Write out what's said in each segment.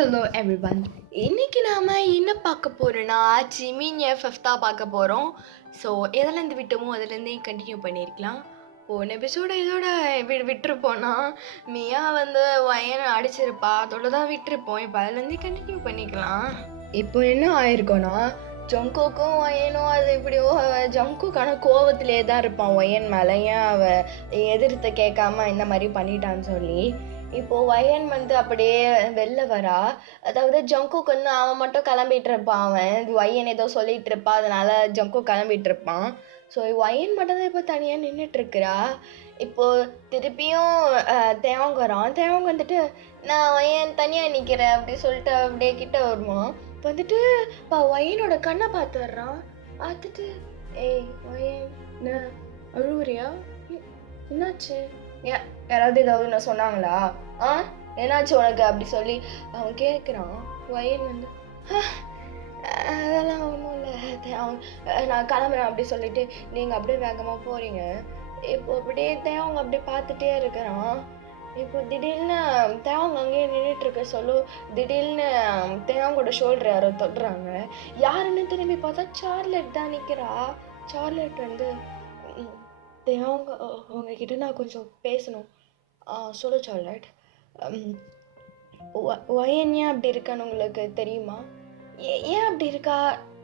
Hello everyone. இன்னைக்கு நாம என்ன பார்க்க போறோம்னா ஜிமின் எஃப்எஃப் பார்க்க போகிறோம். ஸோ எதுலேருந்து விட்டோமோ அதுலேருந்தே கண்டினியூ பண்ணியிருக்கலாம். போன எபிசோட இதோட விட்டுருப்போம்னா மியா வந்து வயனை அடிச்சிருப்பா, அதோட தான் விட்டுருப்போம். இப்போ அதுலேருந்தே கண்டினியூ பண்ணிக்கலாம். இப்போ என்ன ஆயிருக்கோன்னா ஜங்கோக்கும் ஒயனும் அது எப்படியோ ஜங்கோக்கான கோவத்திலே தான் இருப்பான் ஒயன் மேலே, ஏன் அவ எதிர்த்து கேட்காம இந்த மாதிரி பண்ணிட்டான்னு சொல்லி. இப்போது வயன் வந்து அப்படியே வெளில வரா. அதாவது ஜங்குக்கு வந்து அவன் மட்டும் கிளம்பிட்டு இருப்பான். அவன் வயன் ஏதோ சொல்லிட்டு இருப்பான், அதனால ஜங்கு கிளம்பிட்டு இருப்பான். ஸோ வயன் மட்டும் தான் இப்போ தனியாக நின்றுட்டுருக்குறா. இப்போது திருப்பியும் தேவங்க வரான். தேவங்க வந்துட்டு நான் வயன் தனியாக நிற்கிறேன் அப்படி சொல்லிட்டு அப்படியே கிட்ட வருவான். வந்துட்டு வயனோட கண்ணை பார்த்து வர்றான். பார்த்துட்டு ஏய் வயன் என்ன அழுவுறியா, என்னாச்சு, யாராவது ஏதாவது நான் சொன்னாங்களா, என்னாச்சு உனக்கு அப்படி சொல்லி அவன் கேட்குறான். வயன் வந்து அதெல்லாம் ஒன்றும் இல்லை, நான் கிளம்புறேன் அப்படி சொல்லிட்டு நீங்கள் அப்படியே வேகமாக போகிறீங்க. இப்போ அப்படியே தேவங்க அப்படியே பார்த்துட்டே இருக்கிறான். இப்போ திடீர்னு தேவங்க அங்கேயே நின்றுட்டுருக்க சொல்லு, திடீர்னு தேவங்கோட ஷோல்டர் யாரோ தொடுறாங்க. யாருன்னு திரும்பி பார்த்தா சார்லெட் தான் நிற்கிறா. சார்லெட் வந்து தேவங்க உங்ககிட்ட நான் கொஞ்சம் பேசணும். சொல்லு சார்லெட், வயன் ஏன் அப்படி இருக்கான்னு உங்களுக்கு தெரியுமா? ஏன் அப்படி இருக்கா?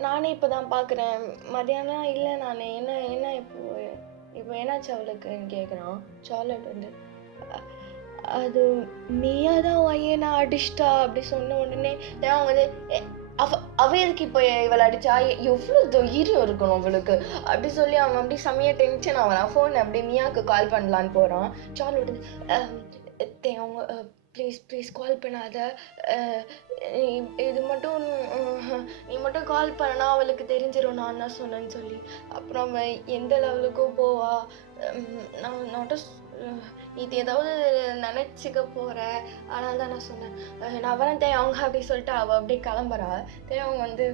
நானே இப்போ தான் பார்க்குறேன். மதியானம் இல்லை நான் என்ன இப்போ என்னாச்சு அவளுக்குன்னு கேட்குறான். சார்லெட் வந்து அது மியா தான் வயனை அடிச்சிட்டா அப்படி சொன்ன உடனே அவங்க வந்து அவ எதுக்கு இப்போ இவளை அடிச்சா, எவ்வளோ தைரியம் இருக்கணும் அவளுக்கு அப்படி சொல்லி அவன் அப்படி செம்மையாக டென்ஷன் ஆகிறான். ஃபோன் அப்படி மியாவுக்கு கால் பண்ணலான்னு போகிறான். சார்லோட் அவங்க ப்ளீஸ் கால் பண்ணாத, இது மட்டும் நீ மட்டும் கால் பண்ணனா அவளுக்கு தெரிஞ்சிடும் நான் தான் சொன்னேன்னு சொல்லி. அப்புறம் அவன் எந்த லெவலுக்கோ போவா. நான் இது ஏதாவது நினச்சிக்க போகிற, அதனால தான் நான் சொன்னேன் நான் வரேன் அவங்க அப்படி சொல்லிட்டு அவள் அப்படியே கிளம்புறா. அவங்க வந்து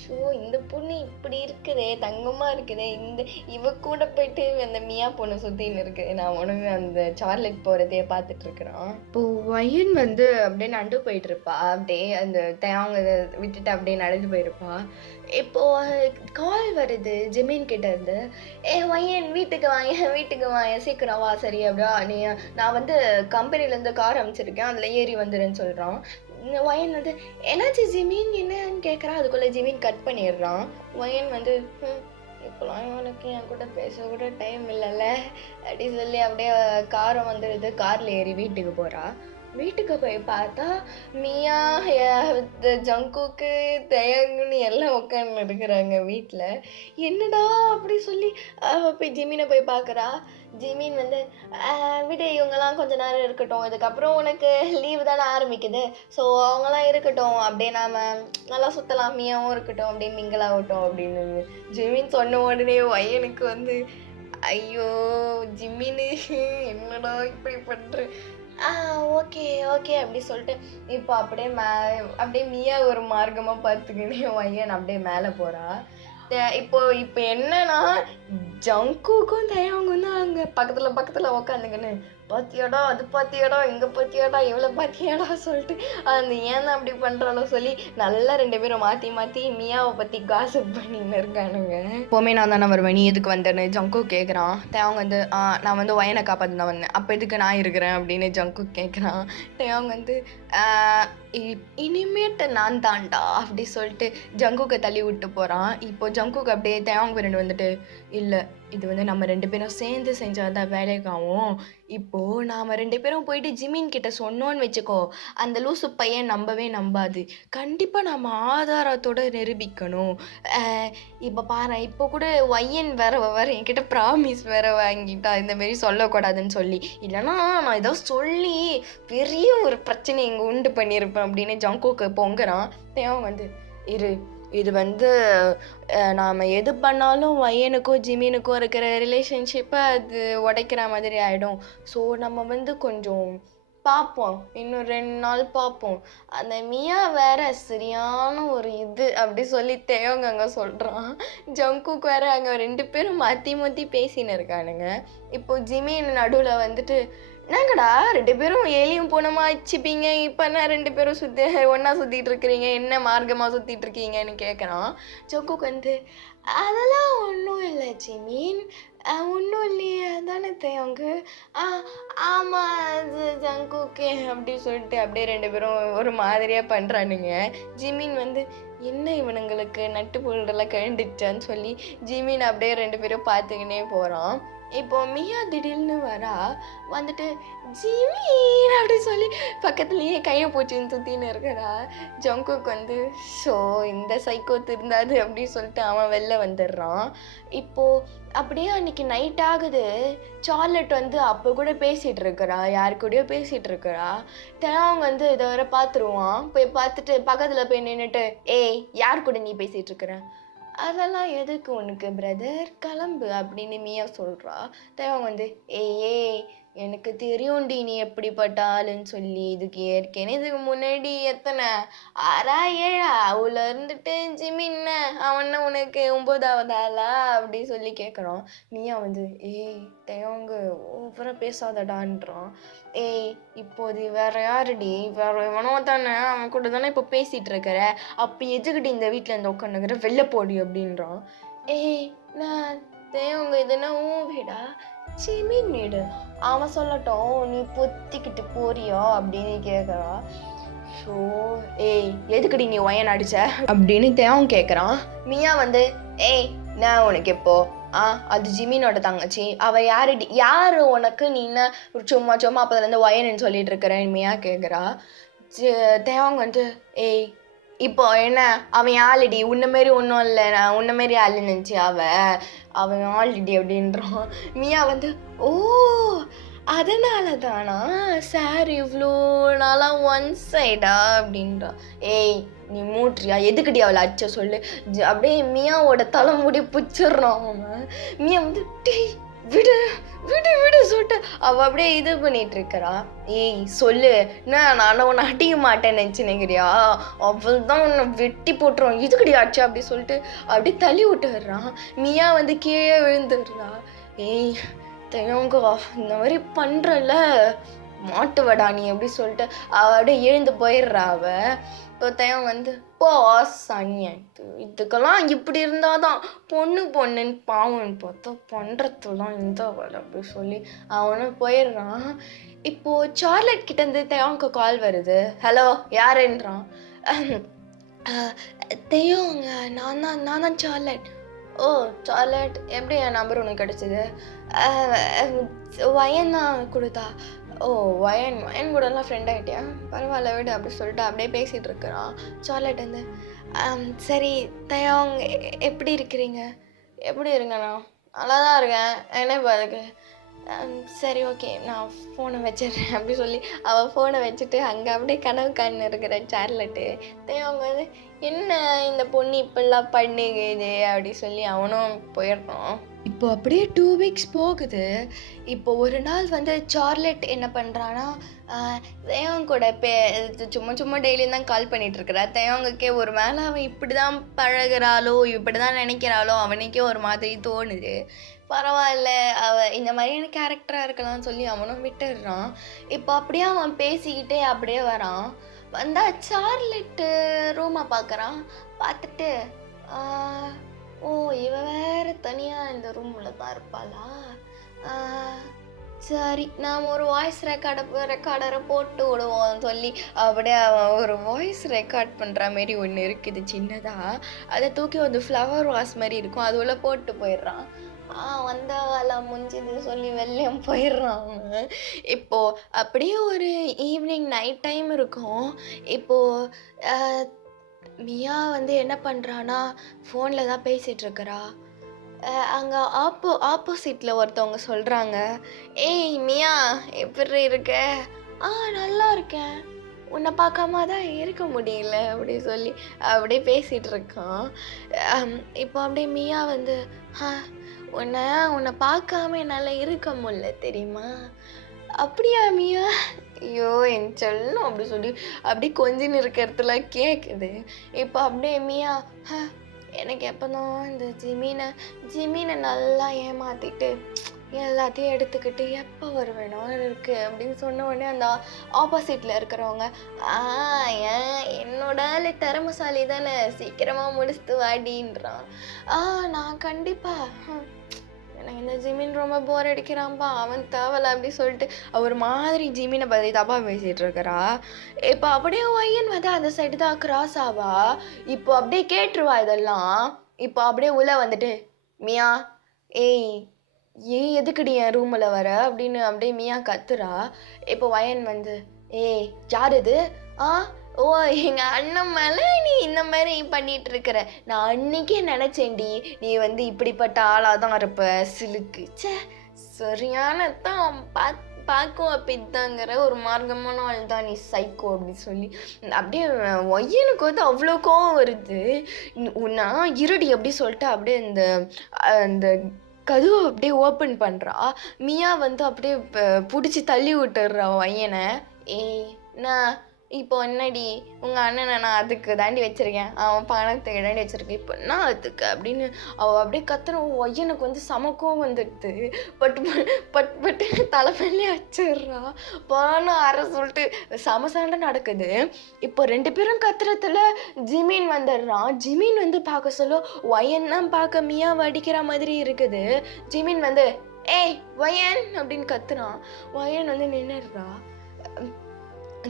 ஷோ இந்த பொண்ணு இப்படி இருக்குதே, தங்கமாக இருக்குதே, இவ கூட போயிட்டு அந்த மியா பொண்ணு சுற்றின்னு இருக்குது. நான் உனக்கு அந்த சார்லெட் போகிறதையே பார்த்துட்ருக்குறான். இப்போது வயன் வந்து அப்படியே நடந்து போயிட்டுருப்பா. அப்படியே அந்த தேவங்க விட்டுட்டு அப்படியே நடந்து போயிருப்பா. இப்போது கால் வருது ஜிமின் கிட்ட இருந்து. வயன் வீட்டுக்கு வாங்க சீக்கிரம் வா, சரி அப்படியா, நான் வந்து கம்பெனிலேருந்து கார் அமைச்சிருக்கேன், அதில் ஏறி வந்துடுன்னு சொல்கிறான். வயன் வந்து என்னாச்சு ஜிமின் என்னன்னு கேட்குறான். அதுக்குள்ளே ஜிமின் கட் பண்ணிடுறான். வயன் வந்து இப்போலாம் இவனுக்கு என் கூட பேச கூட டைம் இல்லைல்ல அப்படி சொல்லி அப்படியே காரம் வந்துடுது. காரில் ஏறி வீட்டுக்கு போகிறா. வீட்டுக்கு போய் பார்த்தா மியா ஜங்குக்கு தயங்குன்னு எல்லாம் உட்காந்து இருக்கிறாங்க வீட்டில். என்னடா அப்படி சொல்லி போய் ஜிமினை போய் பார்க்குறா. ஜிமின் வந்து விட இவங்கெல்லாம் கொஞ்ச நேரம் இருக்கட்டும், இதுக்கப்புறம் உனக்கு லீவு தானே ஆரம்பிக்குது, ஸோ அவங்களாம் இருக்கட்டும், அப்படியே நாம் நல்லா சுற்றலாம், மியாவும் இருக்கட்டும், அப்படியே மிங்கலாகட்டும் அப்படின்னு ஜிமின் சொன்ன உடனே வயனுக்கு வந்து ஐயோ ஜிமின்னு என்னடா இப்படி பண்ணுற, ஓகே அப்படி சொல்லிட்டு இப்போ அப்படியே மியா ஒரு மார்க்கமாக பார்த்துக்கினே வயன் அப்படியே மேலே போகிறா. இப்போ என்னன்னா ஜங்குக்கும் தயவங்க தான் அங்கே பக்கத்தில் உக்காந்துங்கன்னு பாத்தியாடா அது பாத்தியாடா இங்கே பாத்தியாடா இவ்வளோ பாத்தியாடா சொல்லிட்டு அந்த ஏன் தான் அப்படி பண்ணுறாலோ சொல்லி நல்லா 2 பேரும் மாற்றி மியாவை பற்றி காசிப் பண்ணின்னு இருக்கானுங்க. எப்போவுமே நான் தானே வருவேன், நீ எதுக்கு வந்தேன்னு ஜங்கு கேட்குறான். அவங்க வந்து நான் வந்து வயனை காப்பாற்று தான் வந்தேன், அப்போ எதுக்கு நான் இருக்கிறேன் அப்படின்னு ஜங்கு கேட்குறான். அவங்க வந்து இனிமேட்டு நான் தான்டா அப்படி சொல்லிட்டு ஜங்குக்கு தள்ளி விட்டு போகிறான். இப்போது ஜங்குக்கு அப்படியே தேவங்க 2 வந்துட்டு இல்லை இது வந்து நம்ம 2 பேரும் சேர்ந்து செஞ்சால் தான் வேலைக்காகும். இப்போது நாம் 2 பேரும் போயிட்டு ஜிமின் கிட்ட சொன்னோன்னு வச்சுக்கோ, அந்த லூசு பையன் நம்பாது. கண்டிப்பாக நம்ம ஆதாரத்தோடு நிரூபிக்கணும். இப்போ பாரு, இப்போ கூட வயன் வேற என்கிட்ட ப்ராமிஸ் வேற வாங்கிட்டா இந்தமாரி சொல்லக்கூடாதுன்னு சொல்லி, இல்லைனா நான் ஏதோ சொல்லி பெரிய ஒரு பிரச்சனை இங்கே உண்டு பண்ணியிருப்பேன் அப்படின்னு ஜங்குக்கு பொங்குறான். தேவன் வந்து இது வந்து நாம் எது பண்ணாலும் வயனுக்கும் ஜிமினுக்கும் இருக்கிற ரிலேஷன்ஷிப்பை அது உடைக்கிற மாதிரி ஆகிடும். ஸோ நம்ம வந்து கொஞ்சம் பார்ப்போம், இன்னும் 2 நாள் பார்ப்போம். அந்த மியா வேற சரியான ஒரு அப்படி சொல்லி தேவங்க அங்கே சொல்கிறான். ஜங்குக்கு வேற அங்கே 2 பேரும் மாற்றி பேசின்னு இருக்கானுங்க. இப்போ ஜிமின் நடுவில் வந்துட்டு என்னங்கடா 2 பேரும் ஏலியும் பூனமா வச்சுப்பீங்க, இப்போ என்ன 2 பேரும் ஒன்றா சுற்றிட்டு இருக்கிறீங்க, என்ன மார்க்கமாக சுற்றிட்டு இருக்கீங்கன்னு கேட்குறான். ஜங்குக் வந்து அதெல்லாம் ஒன்றும் இல்லை ஜிமின், ஒன்றும் இல்லையே அதானே தேவங்க. ஆ ஆமாம் அது ஜங்குக்கே அப்படி சொல்லிட்டு அப்படியே 2 பேரும் ஒரு மாதிரியாக பண்ணுறானுங்க. ஜிமின் வந்து என்ன இவனுங்களுக்கு நட்டு பொருளெல்லாம் கழண்டுச்சான்னு சொல்லி ஜிமின் அப்படியே 2 பேரும் பார்த்துக்கினே போகிறான். இப்போ மியா திடீர்னு வரா, வந்துட்டு ஜிமின் அப்படி சொல்லி பக்கத்துலேயே கையை போச்சுன்னு சுற்றின்னு இருக்கிறா. ஜங்குக் வந்து ஸோ இந்த சைக்கோ திருந்தாது அப்படின்னு சொல்லிட்டு அவன் வெளில வந்துடுறான். இப்போது அப்படியே அன்றைக்கி நைட் ஆகுது. சார்லட் வந்து அப்போ கூட பேசிகிட்டு இருக்கிறா, யார் கூடயோ பேசிகிட்டு இருக்கிறா. அவங்க வந்து இதை வர பார்த்துருவான். போய் பார்த்துட்டு பக்கத்தில் போய் நின்றுட்டு ஏய் யார் கூட நீ பேசிகிட்டு இருக்கிற, அதெல்லாம் எதுக்கு உனக்கு பிரதர், கிளம்பு அப்படின்னு மியா சொல்கிறா. தேவன் வந்து ஏய் எனக்கு தெரியும்டி நீ எப்படிப்பட்ட ஆளுன்னு சொல்லி, இதுக்கு முன்னாடி எத்தனை 6 7 அவளை இருந்துட்டு ஜிமின்ன அவன உனக்கு 9வது ஆளா அப்படி சொல்லி கேட்குறான். மியா வந்து ஏய் தேவங்க ஓவராக பேசாதடான்றான். ஏய் இப்போது வேற யாருடி, வேற எவனோ தானே, அவன் கூட தானே இப்போ பேசிகிட்டு இருக்கிற, அப்போ எதுக்கிட்டு இந்த வீட்டில் இருந்து உட்காந்துக்கிற, வெளில போடி அப்படின்றான். ஏய் நான் தேவங்க இதுனா வீடா, ஜிமின் வீடு, அவன் சொல்லட்டும் நீ பொத்திக்கிட்டு போறியா அப்படின்னு கேட்குறா. ஸோ ஏய் எதுக்குடி நீ ஒயன் அடிச்ச அப்படின்னு தேவன் கேட்குறான். மியா வந்து ஏய் நான் உனக்கு எப்போ அது ஜிமினோட தங்கச்சி, அவள் யார் உனக்கு, நீ என்ன சும்மா அப்போதுலேருந்து ஒயன்னு சொல்லிட்டு இருக்கிறேன் மியா கேட்குறா. தேவங்க வந்து ஏய் இப்போ என்ன அவன் ஆல்ரெடி உன்னமாரி ஒன்றும் இல்லை, நான் உன்னமாரி ஆளு நினச்சி அவன் ஆல்ரெடி அப்படின்றான். மியா வந்து ஓ அதனால தானா சார் இவ்வளோ நாளாக ஒன் சைடா அப்படின்றான். ஏய் நீ மூட்றியா, எதுக்கடி அவளை அச்ச சொல்லு, அப்படியே மியாவோட தலைமுடி பிடிச்சிட்றான் அவன். மியா வந்து டேய் விடு விடு விடு சொல்லிட்டு அவள் அப்படியே இது பண்ணிட்டு இருக்கிறா. ஏய் சொல்லு என்ன, நான் உன்னை அடிக்க மாட்டேன்னு நினச்சினேங்கிறியா, அவள் தான் உன்னை வெட்டி போட்டுருவான், இதுக்கடி ஆச்சு அப்படி சொல்லிட்டு அப்படியே தள்ளி விட்டுடுறான். மியா வந்து கீழே விழுந்துடுறா. ஏய் தேவங்க இந்த மாதிரி பண்ணுறல மாட்டுவடா நீ அப்படி சொல்லிட்டு அவள் அப்படியே எழுந்து போயிடுறா. அவள் இப்போ தேவன் வந்து போ சனியாயிட்டு, இதுக்கெல்லாம் இப்படி இருந்தால் தான் பொண்ணுன்னு பாவன்னு பார்த்தா பண்ணுறதுலாம் இந்த வேலை அப்படி சொல்லி அவனும் போயிடுறான். இப்போது சார்லட் கிட்டேருந்து தேவனுக்கு கால் வருது. ஹலோ யாருன்றான். தேவங்க நான் தான் சார்லட். ஓ சார்லட் எப்படி என் நம்பர் உனக்கு கிடச்சிது, வயன் தான் கொடுத்தா. ஓ வயன் கூடலாம் ஃப்ரெண்ட் ஆகிட்டியா, பரவாயில்ல விடு அப்படி சொல்லிட்டு அப்படியே பேசிகிட்டு இருக்கிறான். சார்லட் வந்து சரி தயாங் எப்படி இருக்கிறீங்க, எப்படி இருங்கண்ணா, நல்லா தான் இருக்கேன், என்ன இப்போ அதுக்கு, சரி ஓகே நான் ஃபோனை வச்சிடுறேன் அப்படி சொல்லி அவள் ஃபோனை வச்சுட்டு அங்கே அப்படியே கனவு காணு இருக்கிற சார்லட்டு. அவங்க வந்து என்ன இந்த பொண்ணு இப்படிலாம் பண்ணுகுது அப்படி சொல்லி அவனும் போயிடுறான். இப்போ அப்படியே 2 வீக்ஸ் போகுது. இப்போ ஒரு நாள் வந்து சார்லட் என்ன பண்ணுறான்னா தேவன் கூட சும்மா டெய்லியும் தான் கால் பண்ணிகிட்ருக்கிறா. தேவங்கக்கே ஒரு மேலே அவன் இப்படி தான் பழகிறாளோ இப்படி தான் நினைக்கிறாளோ அவனுக்கே ஒரு மாதிரி தோணுது. பரவாயில்ல அவள் இந்த மாதிரியான கேரக்டராக இருக்கலாம்னு சொல்லி அவனும் விட்டுடுறான். இப்போ அப்படியே அவன் பேசிக்கிட்டே அப்படியே வரான். வந்தால் சார்லெட்டு ரூமை பார்க்குறான். பார்த்துட்டு ஓ இவ வேறு தனியாக இந்த ரூமில் தான் இருப்பாளா, சரி நாம் ஒரு வாய்ஸ் ரெக்கார்டரை போட்டு விடுவோம்னு சொல்லி அப்படியே அவன் ஒரு வாய்ஸ் ரெக்கார்ட் பண்ணுற மாரி ஒன்று இருக்குது சின்னதாக. அதை தூக்கி வந்து ஃப்ளவர் வாஷ் மாதிரி இருக்கும், அது உள்ள போட்டு போயிடுறான். வந்தால முடிஞ்சுது சொல்லி வெளியும் போயிடுறான் அவன். இப்போது அப்படியே ஒரு ஈவினிங் நைட் டைம் இருக்கும். இப்போது மியா வந்து என்ன பண்ணுறான்னா ஃபோனில் தான் பேசிகிட்ருக்கிறா. அங்கே ஆப்போசிட்டில் ஒருத்தவங்க சொல்கிறாங்க, ஏய் மியா எப்படி இருக்க, நல்லா இருக்கேன், உன்னை பார்க்காம தான் இருக்க முடியல அப்படி சொல்லி அப்படியே பேசிகிட்டு இருக்கான். இப்போ அப்படியே மியா வந்து உன்னை பார்க்காம என்னால் இருக்க முடியல தெரியுமா, அப்படியா மியா, ஐயோ என் செல்லம் அப்படி சொல்லி அப்படி கொஞ்சம் இருக்கிறதுல கேட்குது. இப்போ அப்படியே மியா எனக்கு எப்போ தான் இந்த ஜிமீனை நல்லா ஏமாற்றிட்டு எல்லாத்தையும் எடுத்துக்கிட்டு எப்போ வருவேனோ இருக்கு அப்படின்னு சொன்ன உடனே அந்த ஆப்போசிட்டில் இருக்கிறவங்க, ஏன் என்னோட ஆளு திறமைசாலி தானே, சீக்கிரமாக முடிச்சுட்டு வாடின்றான். நான் கண்டிப்பாக எனக்கு இந்த ஜிமின் ரொம்ப போர் அடிக்கிறான்பா, அவன் தேவலை அப்படி சொல்லிட்டு ஒரு மாதிரி ஜிமினை பற்றி தப்பாக பேசிகிட்டு இருக்கிறா. இப்போ அப்படியே ஒய்யன் வந்து அந்த சைடு தான் கிராஸ் ஆவா. இப்போ அப்படியே கேட்டுருவா இதெல்லாம். இப்போ அப்படியே உள்ள வந்துட்டு, மியா ஏய் எதுக்குடி என் ரூமில் வர அப்படின்னு அப்படியே மியா கத்துறா. இப்போ வயன் வந்து, ஏய் யார் இது? ஓ எங்கள் அண்ணன் மேலே நீ இந்த மாதிரி பண்ணிட்டு இருக்கிற. நான் அன்னைக்கே நினச்சேன்டி நீ வந்து இப்படிப்பட்ட ஆளாக தான் இருப்ப, சிலுக்கு. சரியான தான் பார்க்கும் அப்படித்தாங்கிற ஒரு மார்க்கமான ஆள் தான் நீ, சைக்கோ அப்படின்னு சொல்லி அப்படியே ஒய்யனுக்கு வந்து அவ்வளோ கோவம் வருது. நான் இருடி அப்படி சொல்லிட்டு அப்படியே அந்த கதவை அப்படியே ஓப்பன் பண்ணுறா. மியா வந்து அப்படியே பிடிச்சி தள்ளி விட்டுடுறா பையனை. நான் இப்போ என்னடி உங்கள் அண்ணனை நான் அதுக்கு தாண்டி வச்சுருக்கேன், அவன் பணத்துக்கு தாண்டி வச்சுருக்கேன், இப்போ என்ன அதுக்கு அப்படின்னு அவள் அப்படியே கத்துற. ஒய்யனுக்கு வந்து சமக்கம் வந்துடுது. பட்டு தலைமையிலே வச்சிடுறா. பானு அரை சொல்லிட்டு சமசண்டை நடக்குது. இப்போ 2 பேரும் கத்துறதுல ஜிமீன் வந்துடுறான். ஜிமீன் வந்து பார்க்க சொல்ல ஒயன் தான் பார்க்க மியா வடிக்கிற மாதிரி இருக்குது. ஜிமீன் வந்து ஏய் ஒயன் அப்படின்னு கத்துறான். ஒயன் வந்து நின்றுடுறா.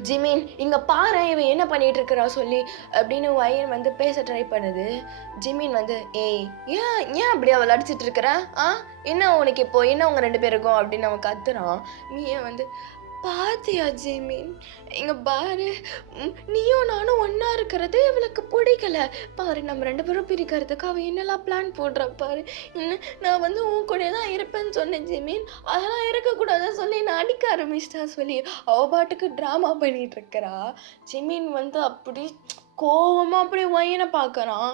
ஜிமீன் இங்கே பாரு இவன் என்ன பண்ணிட்டு இருக்கிறா சொல்லி அப்படின்னு வயன் வந்து பேச ட்ரை பண்ணுது. ஜிமீன் வந்து ஏன் அப்படி அவள் அடிச்சிட்டு இருக்கிற? என்ன உனக்கு இப்போ என்ன உங்கள் 2 பேருக்கும் அப்படின்னு அவன் கத்துறான். மியா வந்து பாத்தியா ஜிமீன், இங்கே பாரு நீயும் நானும் ஒன்றா இருக்கிறது இவளுக்கு பிடிக்கல பாரு, நம்ம 2 பேரும் பிரிக்கிறதுக்கு அவள் என்னெல்லாம் பிளான் போடுறா பாரு. இன்னும் நான் வந்து உன் கூட தான் இருப்பேன்னு சொன்னேன் ஜிமீன், அதெல்லாம் இருக்கக்கூடாதுன்னு சொல்லி நான் அடிக்க ஆரம்பிச்சிட்டா சொல்லி அவள் பாட்டுக்கு ட்ராமா பண்ணிகிட்டு இருக்கிறா. ஜிமீன் வந்து அப்படி கோவமாக அப்படியே வயனை பார்க்குறான்.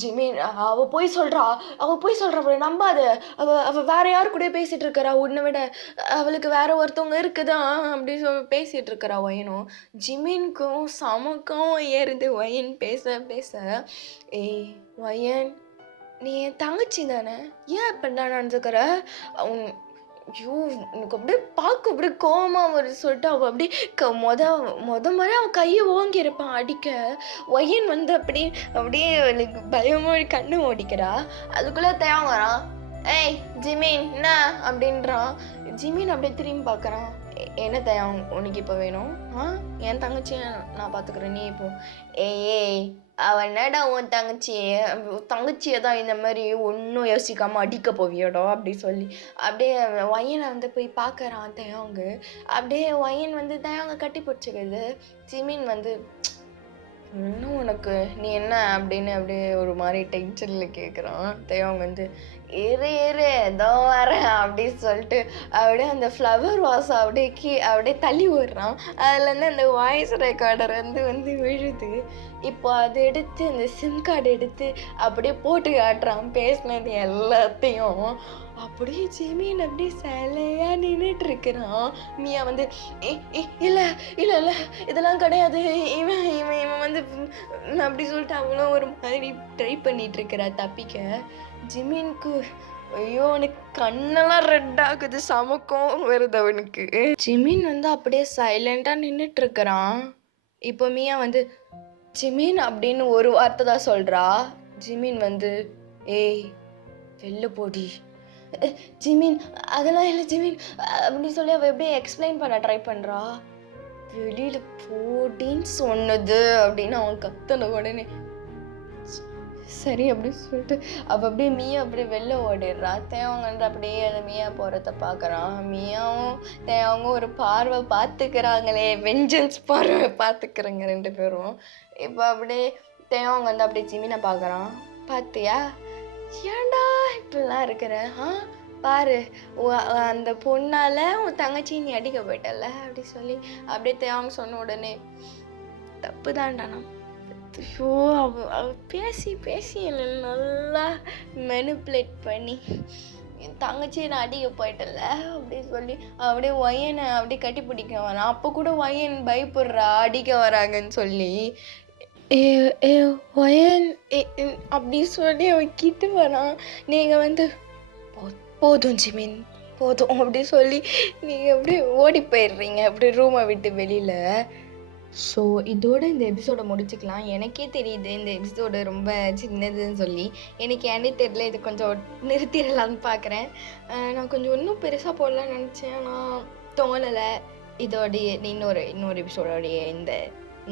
ஜிமீன் அவள் போய் சொல்கிறா அவளை நம்பாத, அவள் வேற யாரு கூட பேசிகிட்டு இருக்கிறா, உன்னை விட அவளுக்கு வேற ஒருத்தவங்க இருக்குதான் அப்படி பேசிகிட்டு இருக்கிறா வயனும். ஜிமீனுக்கும் சமக்கம் ஏறுது வயன் பேச. ஏய் வயன், நீ என் தங்கச்சி தானே, ஏன் இப்படிதான் நடந்துக்கிற? அவன் ஐயோ எனக்கு அப்படியே பார்க்க அப்படியே கோவமாக வருது சொல்லிட்டு அவள் அப்படியே முத முறை அவன் கையை ஓங்கியிருப்பான் அடிக்க. ஒயன் வந்து அப்படியே எனக்கு பயமாக கண்ணு ஓடிக்கிறா. அதுக்குள்ளே தேவறான். ஏய் ஜிமீன் என்ன அப்படின்றான். ஜிமீன் அப்படியே திரும்பி பார்க்குறான். என்ன தேவம் உனக்கு இப்போ வேணும்? என் தங்கச்சியை நான் பார்த்துக்கிறேன், நீ இப்போ. ஏய் அவன் என்னடா உன் தங்கச்சியை தான் இந்த மாதிரி ஒன்றும் யோசிக்காமல் அடிக்க போவியோடா அப்படி சொல்லி அப்படியே வயனை வந்து போய் பார்க்குறான் தயாங்கு. அப்படியே வயன் வந்து தயாங்க கட்டி பிடிச்சிக்குது. ஜிமீன் வந்து இன்னும் உனக்கு நீ என்ன அப்படின்னு அப்படியே ஒரு மாதிரி டென்ஷனில் கேட்குறான். தயாங்க வந்து ஏறு ஏதோ வரேன் அப்படின்னு சொல்லிட்டு அப்படியே அந்த ஃப்ளவர் வாசம் அப்படியே தள்ளி விடுறான். அதுலேருந்து அந்த வாய்ஸ் ரெக்கார்டர் வந்து விழுது. இப்போ அதை எடுத்து அந்த சிம் கார்டு எடுத்து அப்படியே போட்டு காட்டுறான் பேசினது எல்லாத்தையும். அப்படியே ஜிமீன் அப்படியே சிலையாக நின்றுட்டு இருக்கிறான். மியா வந்து இல்லை இதெல்லாம் கிடையாது, இவன் வந்து அப்படி சொல்லிட்டு அவளும் ஒரு மாதிரி ட்ரை பண்ணிட்டு இருக்கிறா தப்பிக்க. ஜிமீனுக்கு ஐயோ அவனுக்கு கண்ணெல்லாம் ரெட் ஆகுது, சமக்கம் வருது அவனுக்கு. ஜிமீன் வந்து அப்படியே சைலண்டாக நின்றுட்டு இருக்கிறான். இப்போ மியா வந்து ஜிமீன் அப்படின்னு ஒரு வார்த்தை தான் சொல்கிறா. ஜிமீன் வந்து ஏய் வெளில போடி. ஜிமீன் அதெல்லாம் இல்லை ஜிமீன் அப்படின்னு சொல்லி அவள் எப்படியே எக்ஸ்பிளைன் பண்ண ட்ரை பண்ணுறா. வெளியில் போடின்னு சொன்னது அப்படின்னு அவன் கத்தன உடனே சரி அப்படின்னு சொல்லிட்டு அவள் அப்படியே மியா அப்படியே வெளில ஓடிடுறா. தேவங்கன்ற அப்படியே அந்த மியா போகிறத பார்க்குறான். மியாவும் தேவங்க ஒரு பார்வை பார்த்துக்கிறாங்களே, வெஞ்சன்ஸ் பார்வை பார்த்துக்கிறங்க 2 பேரும். இப்போ அப்படியே தேவங்க வந்து அப்படியே ஜிமீனை பார்க்குறான். பார்த்தியா ஏன்டா இப்படிலாம் இருக்கிற? பாரு அந்த பொண்ணால் உன் தங்கச்சி நீ அடிக்க போயிட்டல அப்படி சொல்லி அப்படியே தேவங்க சொன்ன உடனே தப்பு தான்டா. நான் ஐயோ அவ பேசி என்னை நல்லா மெனிப்புலேட் பண்ணி என் தங்கச்சியை நான் அடிக்க போயிட்டல அப்படின்னு சொல்லி அப்படியே ஒயனை அப்படியே கட்டி பிடிக்க வரான். அப்போ கூட ஒயன் பயப்படுறா அடிக்க வராங்கன்னு சொல்லி. ஒயன் அப்படி சொல்லி அவன் கிட்ட வரான். நீங்கள் வந்து போதும் ஜிமீன் போதும் அப்படி சொல்லி நீங்கள் அப்படியே ஓடி போயிடுறீங்க அப்படி ரூமை விட்டு வெளியில். ஸோ இதோட இந்த எபிசோடை முடிச்சுக்கலாம். எனக்கே தெரியுது இந்த எபிசோடு ரொம்ப சின்னதுன்னு சொல்லி. எனக்கு ஏன்னே தெரியல, இது கொஞ்சம் நிறுத்திடலான்னு பார்க்குறேன். நான் கொஞ்சம் இன்னும் பெருசாக போடலான்னு நினச்சேன், ஆனால் தோணலை. இதோடைய இன்னொரு எபிசோடோடைய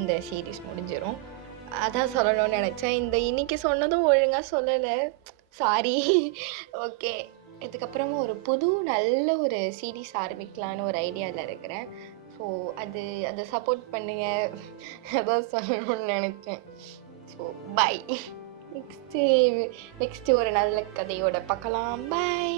இந்த சீரீஸ் முடிஞ்சிடும். அதான் சொல்லணும்னு நினச்சேன். இன்னைக்கு சொன்னதும் ஒழுங்காக சொல்லலை, சாரி. ஓகே, இதுக்கப்புறமா ஒரு நல்ல ஒரு சீரீஸ் ஆரம்பிக்கலான்னு ஒரு ஐடியாவில் இருக்கிறேன். ஸோ அதை சப்போர்ட் பண்ணுங்க, அதான் சொல்லணும்னு நினச்சேன். So by. நெக்ஸ்ட்டு ஒரு நல்ல கதையோட பார்க்கலாம். பை.